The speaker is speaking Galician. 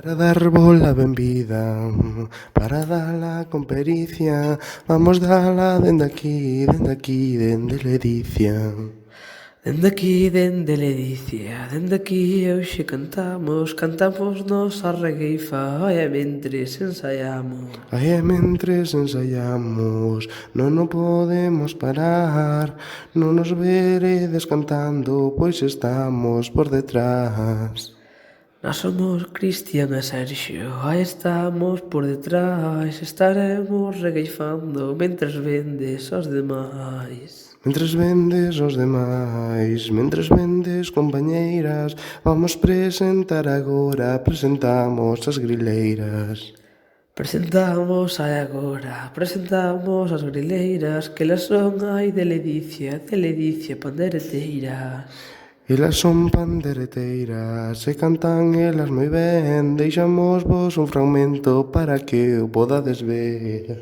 Para darvos a benvida, para dala con pericia, vamos dala dende aquí, dende Ledicia. Dende Ledicia, dende aquí hoxe cantamos nos a regueifa, ai e mentres ensaiamos. Ai e mentres ensaiamos, non o podemos parar, non nos veredes cantando, pois estamos por detrás. Nós somos Cristian e Sergio, aí estamos por detrás, estaremos regueifando mentres vendes aos demais. Mentres vendes aos demais, mentres vendes compañeiras, vamos presentar agora, presentamos as grileiras. Presentamos as grileiras, que elas son ai de Ledicia pandereteiras. Elas son pandereteiras e cantan elas moi ben, deixamos vos un fragmento para que o podades ver.